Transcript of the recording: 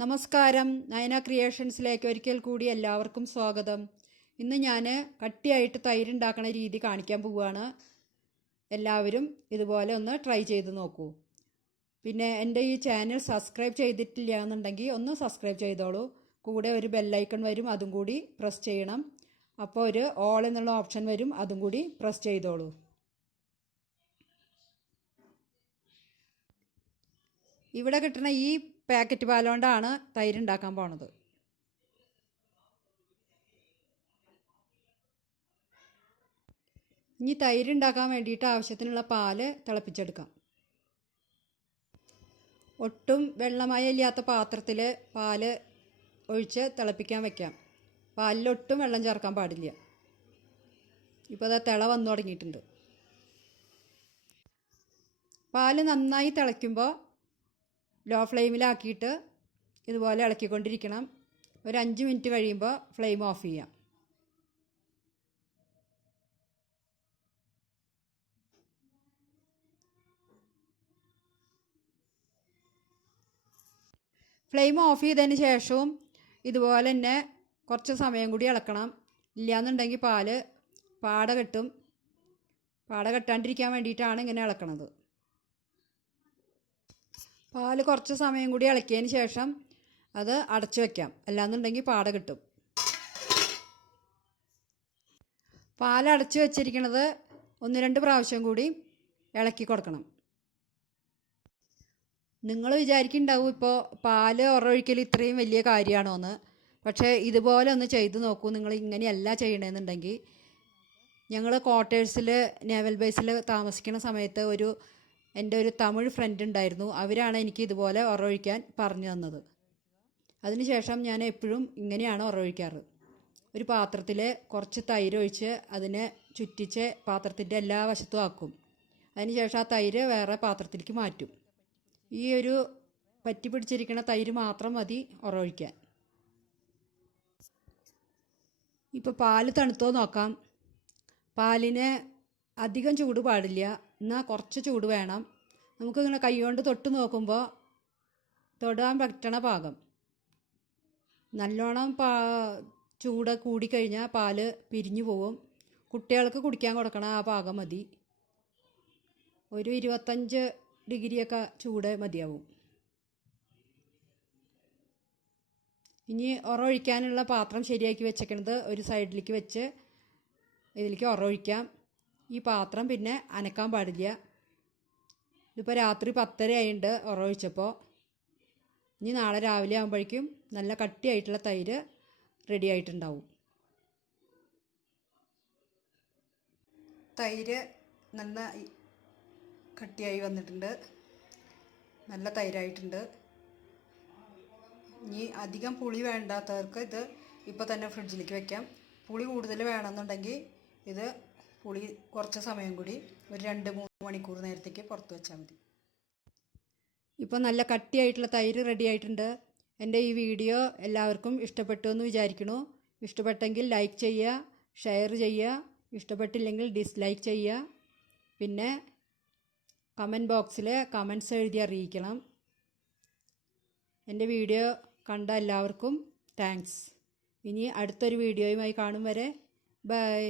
നമസ്കാരം. നയന ക്രിയേഷൻസിലേക്ക് ഒരിക്കൽ കൂടി എല്ലാവർക്കും സ്വാഗതം. ഇന്ന് ഞാൻ കട്ടിയായിട്ട് തൈര് ഉണ്ടാക്കുന്ന രീതി കാണിക്കാൻ പോവുകയാണ്. എല്ലാവരും ഇതുപോലെ ഒന്ന് ട്രൈ ചെയ്ത് നോക്കൂ. പിന്നെ എൻ്റെ ഈ ചാനൽ സബ്സ്ക്രൈബ് ചെയ്തിട്ടില്ല എന്നുണ്ടെങ്കിൽ ഒന്ന് സബ്സ്ക്രൈബ് ചെയ്തോളൂ. കൂടെ ഒരു ബെല്ലൈക്കൺ വരും, അതും കൂടി പ്രസ് ചെയ്യണം. അപ്പോൾ ഒരു ഓൾ എന്നുള്ള ഓപ്ഷൻ വരും, അതും കൂടി പ്രസ് ചെയ്തോളൂ. ഇവിടെ കിട്ടുന്ന ഈ പാക്കറ്റ് പാൽ കൊണ്ടാണ് തൈര് ഉണ്ടാക്കാൻ പോണത്. ഇനി തൈര് ഉണ്ടാക്കാൻ വേണ്ടിയിട്ട് ആവശ്യത്തിനുള്ള പാല് തിളപ്പിച്ചെടുക്കാം. ഒട്ടും വെള്ളമയമില്ലാത്ത പാത്രത്തിൽ പാല് ഒഴിച്ച് തിളപ്പിക്കാൻ വെക്കാം. പാലിലൊട്ടും വെള്ളം ചേർക്കാൻ പാടില്ല. ഇപ്പോൾ അത് തിള വന്നു തുടങ്ങിയിട്ടുണ്ട്. പാല് നന്നായി തിളയ്ക്കുമ്പോൾ ലോ ഫ്ലെയിമിലാക്കിയിട്ട് ഇതുപോലെ ഇളക്കിക്കൊണ്ടിരിക്കണം. ഒരു 5 മിനിറ്റ് കഴിയുമ്പോൾ ഫ്ലെയിം ഓഫ് ചെയ്യാം. ഫ്ലെയിം ഓഫ് ചെയ്തതിന് ശേഷവും ഇതുപോലെ തന്നെ കുറച്ച് സമയം കൂടി ഇളക്കണം. ഇല്ലയെന്നുണ്ടെങ്കിൽ പാല് പാട കെട്ടും. പാട കെട്ടാണ്ടിരിക്കാൻ വേണ്ടിയിട്ടാണ് ഇങ്ങനെ ഇളക്കണത്. പാല് കുറച്ച് സമയം കൂടി ഇളക്കിയതിന് ശേഷം അത് അടച്ചു വയ്ക്കാം, അല്ലാന്നുണ്ടെങ്കിൽ പാട കിട്ടും. പാൽ അടച്ചു വെച്ചിരിക്കുന്നത് 1-2 പ്രാവശ്യം കൂടി ഇളക്കി കൊടുക്കണം. നിങ്ങൾ വിചാരിക്കുന്നുണ്ടാവും ഇപ്പോൾ പാല് ഉറവൊഴിക്കൽ ഇത്രയും വലിയ കാര്യമാണോ എന്ന്. പക്ഷേ ഇതുപോലെ ഒന്ന് ചെയ്തു നോക്കൂ. നിങ്ങൾ ഇങ്ങനെയല്ല ചെയ്യണമെന്നുണ്ടെങ്കിൽ. ഞങ്ങൾ ക്വാർട്ടേഴ്സിൽ നേവൽ ബേസിൽ താമസിക്കുന്ന സമയത്ത് എൻ്റെ ഒരു തമിഴ് ഫ്രണ്ട് ഉണ്ടായിരുന്നു. അവരാണ് എനിക്ക് ഇതുപോലെ ഉറവൊഴിക്കാൻ പറഞ്ഞു തന്നത്. അതിനുശേഷം ഞാൻ എപ്പോഴും ഇങ്ങനെയാണ് ഉറവൊഴിക്കാറ്. ഒരു പാത്രത്തിൽ കുറച്ച് തൈര് ഒഴിച്ച് അതിനെ ചുറ്റിച്ച് പാത്രത്തിൻ്റെ എല്ലാ വശത്തും ആക്കും. അതിനുശേഷം ആ തൈര് വേറെ പാത്രത്തിലേക്ക് മാറ്റും. ഈ ഒരു പറ്റി പിടിച്ചിരിക്കുന്ന തൈര് മാത്രം മതി ഉറവൊഴിക്കാൻ. ഇപ്പോൾ പാല് തണുത്തോ നോക്കാം. പാലിന് അധികം ചൂട് പാടില്ല, എന്നാൽ കുറച്ച് ചൂട് വേണം. നമുക്കിങ്ങനെ കൈ കൊണ്ട് തൊട്ട് നോക്കുമ്പോൾ തൊടാൻ പറ്റണ പാകം. നല്ലോണം ചൂട് കൂടിക്കഴിഞ്ഞാൽ പാല് പിരിഞ്ഞു പോവും. കുട്ടികൾക്ക് കുടിക്കാൻ കൊടുക്കണ ആ പാകം മതി. ഒരു 25 ഡിഗ്രിയൊക്കെ ചൂട് മതിയാവും. ഇനി ഉറവൊഴിക്കാനുള്ള പാത്രം ശരിയാക്കി വെച്ചേക്കണത് ഒരു സൈഡിലേക്ക് വെച്ച് ഇതിലേക്ക് ഉറവൊഴിക്കാം. ഈ പാത്രം പിന്നെ അനക്കാൻ പാടില്ല. ഇതിപ്പോൾ രാത്രി 10:30 ആയിട്ടുണ്ട് ഉറവൊഴിച്ചപ്പോൾ. ഇനി നാളെ രാവിലെ ആകുമ്പോഴേക്കും നല്ല കട്ടിയായിട്ടുള്ള തൈര് റെഡി ആയിട്ടുണ്ടാവും. തൈര് നല്ല കട്ടിയായി വന്നിട്ടുണ്ട്. നല്ല തൈരായിട്ടുണ്ട്. ഇനി അധികം പുളി വേണ്ടാത്തവർക്ക് ഇത് ഇപ്പോൾ തന്നെ ഫ്രിഡ്ജിലേക്ക് വെക്കാം. പുളി കൂടുതൽ വേണമെന്നുണ്ടെങ്കിൽ ഇത് പുളി കുറച്ച് സമയം കൂടി ഒരു 2-3 മണിക്കൂർ നേരത്തേക്ക് പുറത്ത് വെച്ചാൽ മതി. ഇപ്പോൾ നല്ല കട്ടിയായിട്ടുള്ള തൈര് റെഡി ആയിട്ടുണ്ട്. എൻ്റെ ഈ വീഡിയോ എല്ലാവർക്കും ഇഷ്ടപ്പെട്ടു എന്ന് വിചാരിക്കുന്നു. ഇഷ്ടപ്പെട്ടെങ്കിൽ ലൈക്ക് ചെയ്യുക, ഷെയർ ചെയ്യുക. ഇഷ്ടപ്പെട്ടില്ലെങ്കിൽ ഡിസ്ലൈക്ക് ചെയ്യുക. പിന്നെ കമൻറ്റ് ബോക്സിൽ കമൻറ്റ്സ് എഴുതി അറിയിക്കണം. എൻ്റെ വീഡിയോ കണ്ട എല്ലാവർക്കും താങ്ക്സ്. ഇനി അടുത്തൊരു വീഡിയോയുമായി കാണും വരെ ബൈ.